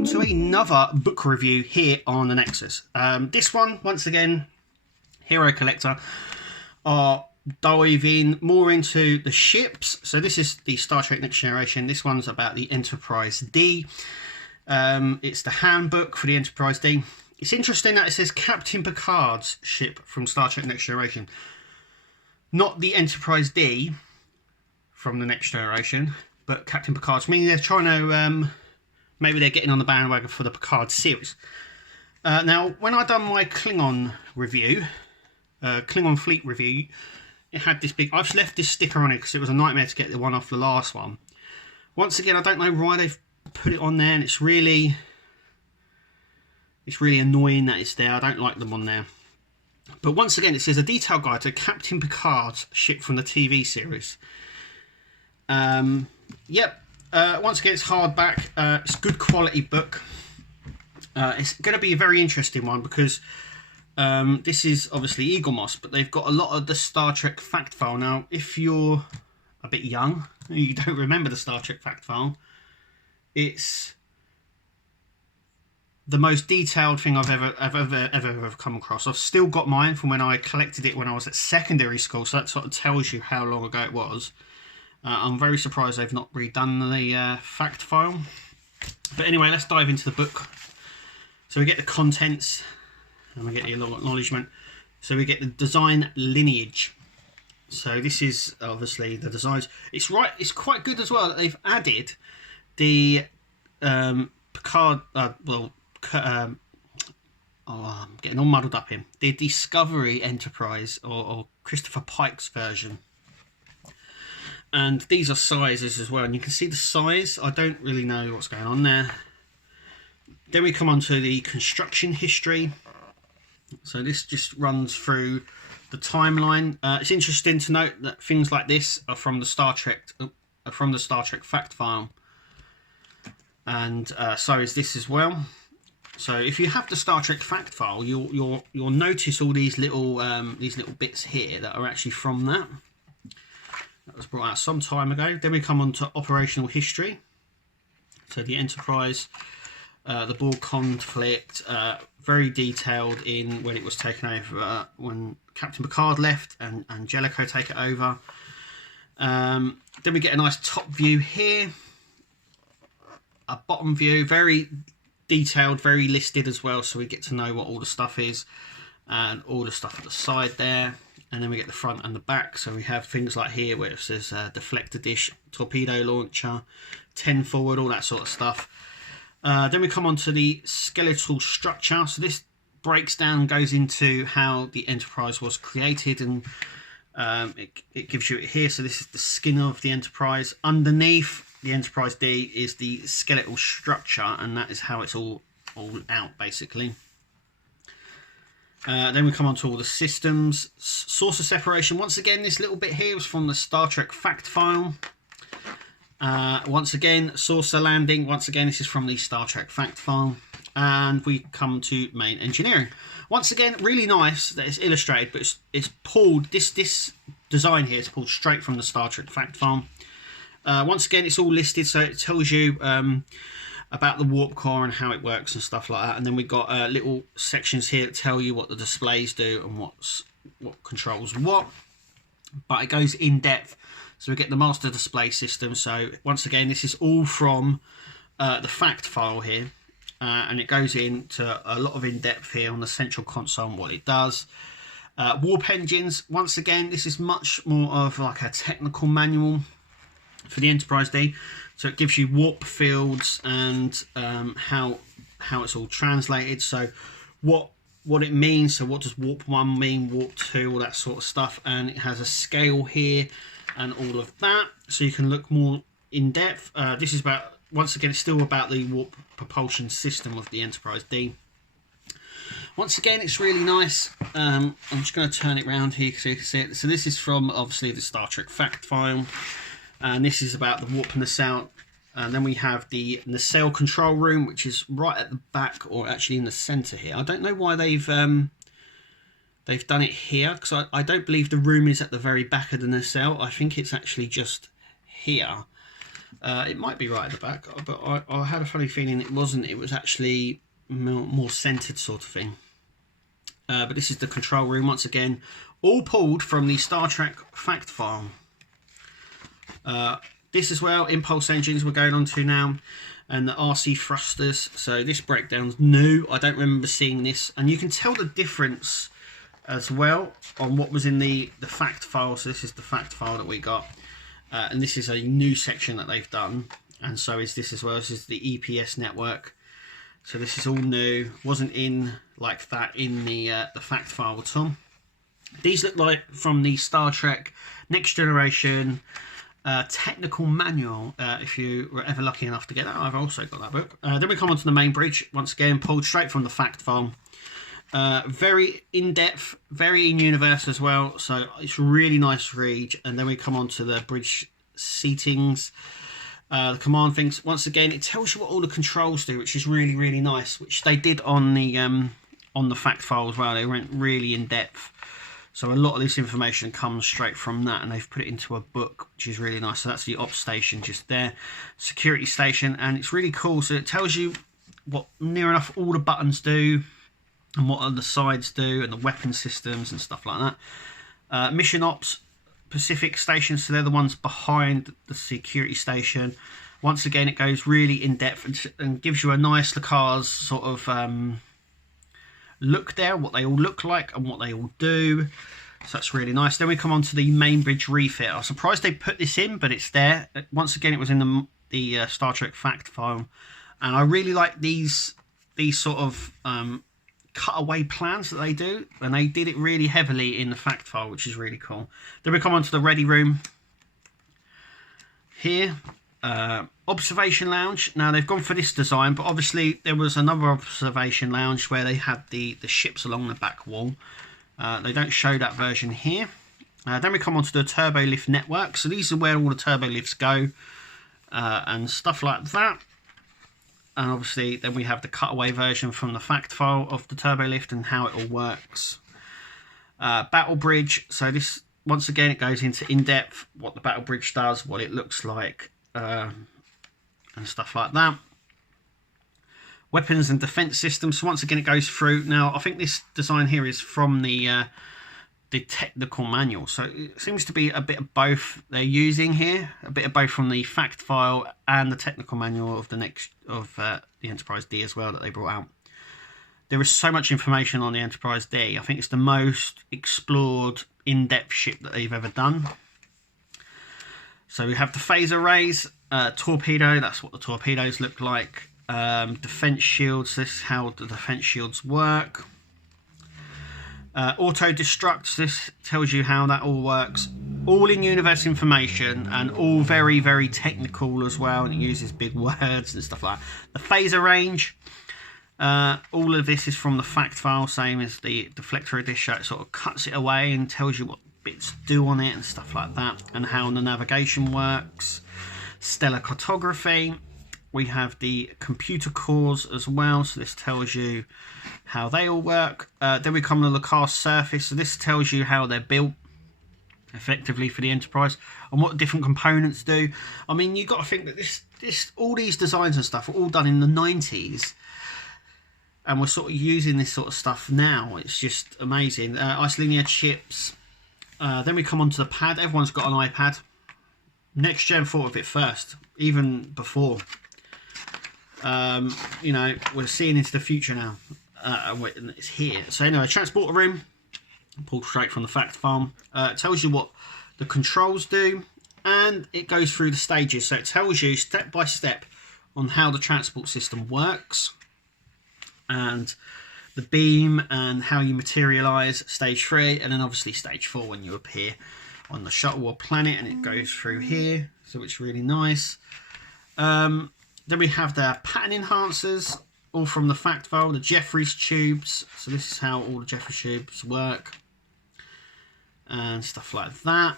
welcome to another book review here on the Nexus. This one, once again, Hero Collector are diving more into the ships. So this is the Star Trek Next Generation. This one's about the Enterprise D. It's the handbook for the Enterprise D. It's interesting that it says Captain Picard's ship from Star Trek Next Generation, not the Enterprise D from the Next Generation, but Captain Picard's. Meaning they're trying to maybe they're getting on the bandwagon for the Picard series. Now, when I done my Klingon review, Klingon Fleet review, it had this big... I've left this sticker on it because it was a nightmare to get the one off the last one. Once again, I don't know why they've put it on there, and it's really annoying that it's there. I don't like them on there. But once again, it says a detailed guide to Captain Picard's ship from the TV series. Yep. Once again, it's hardback. It's a good quality book. It's going to be a very interesting one because this is obviously Eagle Moss, but they've got a lot of the Star Trek fact file. Now, if you're a bit young, you don't remember the Star Trek fact file, it's the most detailed thing I've ever come across. I've still got mine from when I collected it when I was at secondary school, so that sort of tells you how long ago it was. I'm very surprised they've not redone the fact file. But anyway, let's dive into the book. So we get the contents, and we get the acknowledgement. So we get the design lineage. So this is obviously the designs. It's quite good as well that they've added the Picard. I'm getting all muddled up here. The Discovery Enterprise or Christopher Pike's version. And these are sizes as well, and you can see the size. I don't really know what's going on there. Then we come on to the construction history. So this just runs through the timeline. It's interesting to note that things like this are from the Star Trek fact file, and so is this as well. So if you have the Star Trek fact file, you'll notice all these little bits here that are actually from that. That was brought out some time ago. Then we come on to operational history. So the Enterprise, the Borg conflict, very detailed in when it was taken over, when Captain Picard left and Jellicoe take it over. Then we get a nice top view here, a bottom view, very detailed, very listed as well, so we get to know what all the stuff is and all the stuff at the side there. And then we get the front and the back. So we have things like here where it says deflector dish, torpedo launcher, 10 forward, all that sort of stuff. Then we come on to the skeletal structure. So this breaks down and goes into how the Enterprise was created, and it gives you it here. So this is the skin of the Enterprise. Underneath the Enterprise D is the skeletal structure, and that is how it's all out basically. Then we come on to all the systems. Source of separation. Once again, this little bit here was from the Star Trek fact file. Once again, source of landing. Once again, this is from the Star Trek fact file. And we come to main engineering. Once again, really nice that it's illustrated, but it's pulled, this design here is pulled straight from the Star Trek fact file. Once again, it's all listed, so it tells you about the warp core and how it works and stuff like that. And then we've got little sections here that tell you what the displays do and what controls what. But it goes in depth. So we get the master display system. So once again, this is all from the fact file here. And it goes into a lot of in-depth here on the central console and what it does. Warp engines. Once again, this is much more of like a technical manual for the Enterprise D. So it gives you warp fields and how it's all translated. So what it means. So what does warp 1 mean, warp 2, all that sort of stuff. And it has a scale here and all of that. So you can look more in depth. This is about, once again, it's still about the warp propulsion system of the Enterprise D. Once again, it's really nice. I'm just going to turn it around here so you can see it. So this is from obviously the Star Trek fact file. And this is about the warp nacelle. And then we have the nacelle control room, which is right at the back, or actually in the centre here. I don't know why they've done it here, because I don't believe the room is at the very back of the nacelle. I think it's actually just here. It might be right at the back, but I had a funny feeling it wasn't. It was actually more centered sort of thing. But this is the control room once again, all pulled from the Star Trek fact file. This as well, impulse engines we're going on to now, and the RC thrusters. So this breakdown's new. I don't remember seeing this, and you can tell the difference as well on what was in the fact file. So this is the fact file that we got, and this is a new section that they've done, and so is this as well. This is the EPS network. So this is all new. Wasn't in like that in the fact file at all. These look like from the Star Trek Next Generation technical manual. If you were ever lucky enough to get that, I've also got that book. Then we come on to the main bridge once again, pulled straight from the fact file. Very in-depth, very in-universe as well. So it's really nice read. And then we come on to the bridge seatings. The command things, once again, it tells you what all the controls do, which is really, really nice, which they did on the fact file as well. They went really in depth, so a lot of this information comes straight from that, and they've put it into a book, which is really nice. So that's the ops station just there, security station, and it's really cool. So it tells you what near enough all the buttons do, and what the sides do, and the weapon systems and stuff like that. Mission ops Pacific stations, so they're the ones behind the security station. Once again, it goes really in depth and gives you a nice Lacar's sort of look there, what they all look like and what they all do. So that's really nice. Then we come on to the main bridge refit. I was surprised they put this in, but it's there. Once again, it was in the Star Trek fact file, and I really like these sort of cutaway plans that they do, and they did it really heavily in the fact file, which is really cool. Then we come on to the ready room here. Observation lounge. Now they've gone for this design, but obviously there was another observation lounge where they had the ships along the back wall. They don't show that version here. Then we come on to the turbo lift network. So these are where all the turbo lifts go and stuff like that. And obviously then we have the cutaway version from the fact file of the turbo lift and how it all works. Battle bridge. So this, once again, it goes into in-depth what the battle bridge does, what it looks like, and stuff like that. Weapons and defense systems. So once again, it goes through. Now I think this design here is from the technical manual, so it seems to be a bit of both they're using here, a bit of both from the fact file and the technical manual of the Enterprise D as well that they brought out. There is so much information on the Enterprise D. I think it's the most explored in-depth ship that they've ever done. So we have the phaser rays, torpedo, that's what the torpedoes look like. Defense shields, this is how the defense shields work. Auto destruct, this tells you how that all works. All in universe information and all very, very technical as well, and it uses big words and stuff like that. The phaser range, all of this is from the fact file, same as the deflector edition. It sort of cuts it away and tells you what bits do on it and stuff like that, and how the navigation works. Stellar cartography. We have the computer cores as well, so this tells you how they all work. Then we come to the car surface, so this tells you how they're built effectively for the Enterprise and what different components do. I mean, you've got to think that this all these designs and stuff were all done in the 90s, and we're sort of using this sort of stuff now. It's just amazing. Isolinear chips. Then we come onto the pad. Everyone's got an iPad. Next Gen thought of it first, even before. You know, we're seeing into the future now, and it's here. So anyway, transporter room, pulled straight from the fact file. It tells you what the controls do, and it goes through the stages. So it tells you step by step on how the transport system works, and the beam, and how you materialize stage 3, and then obviously stage 4 when you appear on the shuttle or planet, and it goes through here. So it's really nice. Then we have the pattern enhancers, all from the fact file, the Jeffries tubes. So this is how all the Jeffries tubes work and stuff like that.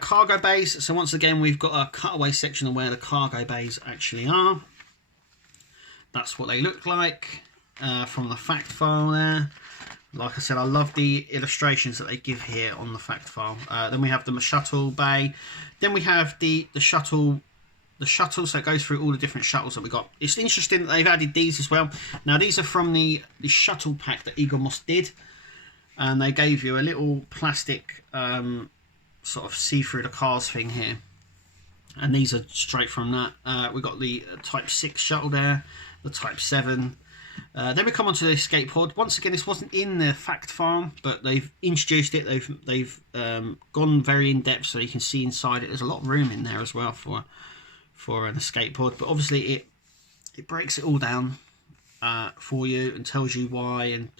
Cargo bays. So once again, we've got a cutaway section of where the cargo bays actually are. That's what they look like from the fact file there. Like I said, I love the illustrations that they give here on the fact file. Then we have the shuttle bay. Then we have the shuttle the shuttles, so it goes through all the different shuttles that we got. It's interesting that they've added these as well. Now these are from the shuttle pack that U.S. did, and they gave you a little plastic sort of see through the cars thing here, and these are straight from that. We got the Type 6 shuttle there, the Type 7. Then we come on to the escape pod. Once again, this wasn't in the fact file, but they've introduced it. They've gone very in depth, so you can see inside it. There's a lot of room in there as well for an escape pod, but obviously it breaks it all down for you and tells you why, and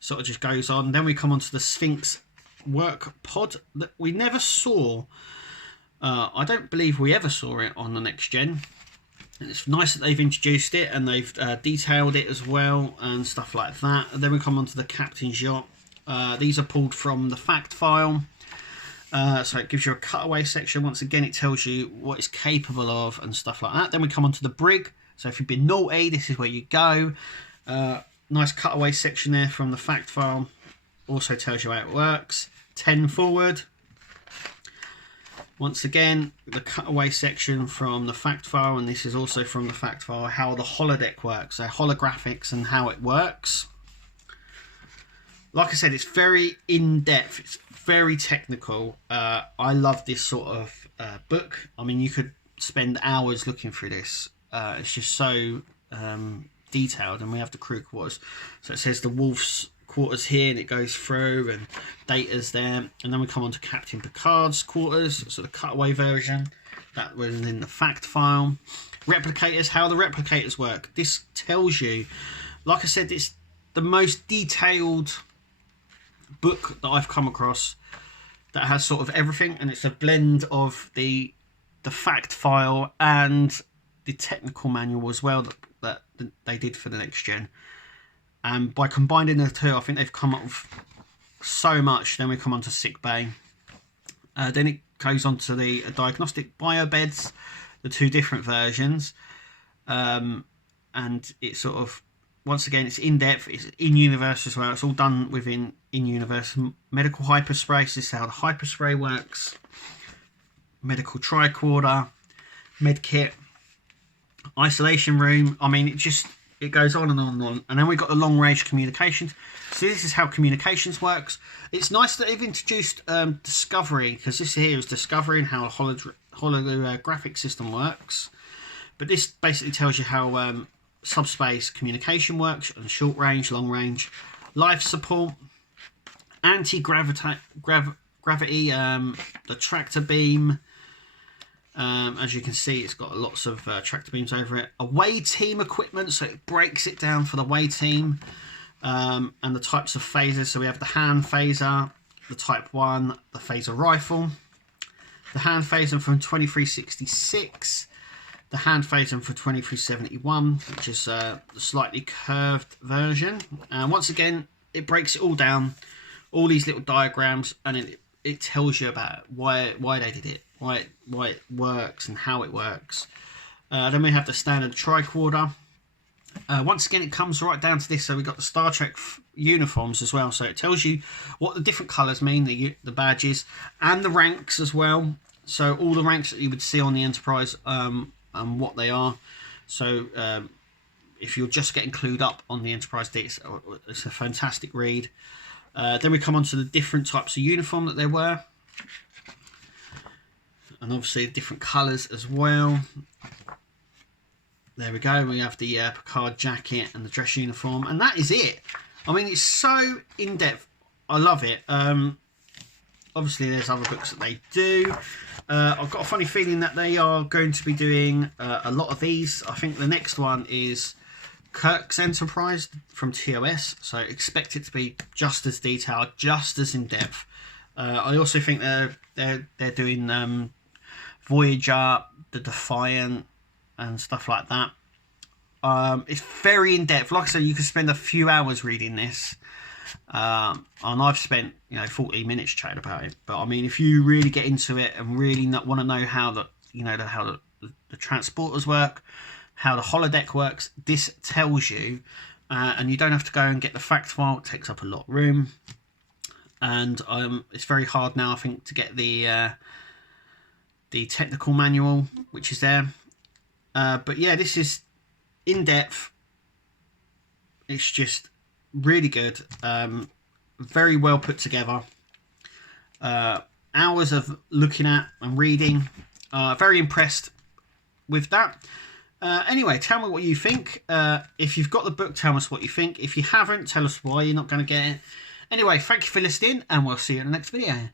sort of just goes on. Then we come on to the Sphinx work pod that we never saw. I don't believe we ever saw it on the next gen. And it's nice that they've introduced it, and they've detailed it as well and stuff like that. And then we come on to the captain's yacht. These are pulled from the fact file. So it gives you a cutaway section. Once again, it tells you what it's capable of and stuff like that. Then we come on to the brig. So if you've been naughty, this is where you go. Nice cutaway section there from the fact file. Also tells you how it works. 10 forward. Once again, the cutaway section from the fact file, and this is also from the fact file, how the holodeck works. So holographics and how it works. Like I said, it's very in-depth. It's very technical. I love this sort of book. I mean, you could spend hours looking through this. It's just so detailed, and we have the crew quarters. So it says the Wolf's quarters here, and it goes through, and Data's there. And then we come on to Captain Picard's quarters, so the cutaway version. That was in the fact file. Replicators, how the replicators work. This tells you, like I said, it's the most detailed book that I've come across that has sort of everything, and it's a blend of the fact file and the technical manual as well that they did for the next gen. And by combining the two, I think they've come up with so much. Then we come on to sick bay. Then it goes on to the diagnostic biobeds, the two different versions, and it sort of, once again, it's in depth. It's in universe as well. It's all done within in universe. Medical hyperspray. This is how the hyperspray works. Medical tricorder, med kit, isolation room. I mean, it goes on and on and on. And then we've got the long range communications. So this is how communications works. It's nice that they've introduced discovery, because this here is discovery and how a holographic system works. But this basically tells you how subspace communication works on short range, long range, life support, anti-gravity, the tractor beam. As you can see, it's got lots of tractor beams over it. Away team equipment, so it breaks it down for the away team. And the types of phasers. So we have the hand phaser, the Type 1, the phaser rifle, the hand phaser from 2366, the hand phaser from 2371, which is the slightly curved version. And once again, it breaks it all down, all these little diagrams, and it tells you about why they did it, why it works and how it works. Then we have the standard tricorder. Once again, it comes right down to this. So we've got the Star Trek uniforms as well. So it tells you what the different colours mean, the badges, and the ranks as well. So all the ranks that you would see on the Enterprise and what they are. So if you're just getting clued up on the Enterprise D, it's a fantastic read. Then we come on to the different types of uniform that there were. And obviously different colours as well. There we go. We have the Picard jacket and the dress uniform. And that is it. I mean, it's so in-depth. I love it. Obviously, there's other books that they do. I've got a funny feeling that they are going to be doing a lot of these. I think the next one is Kirk's Enterprise from TOS. So expect it to be just as detailed, just as in-depth. I also think they're doing Voyager, the Defiant, and stuff like that. It's very in-depth. Like I said, you could spend a few hours reading this, and I've spent 40 minutes chatting about it. But I mean, if you really get into it and really want to know how the transporters work, how the holodeck works, this tells you, and you don't have to go and get the fact file. It takes up a lot of room, and it's very hard now, I think, to get the technical manual, which is there. But yeah, this is in depth. It's just really good. Very well put together. Hours of looking at and reading. Very impressed with that. Anyway, tell me what you think. If you've got the book, tell us what you think. If you haven't, tell us why you're not going to get it. Anyway, thank you for listening, and we'll see you in the next video.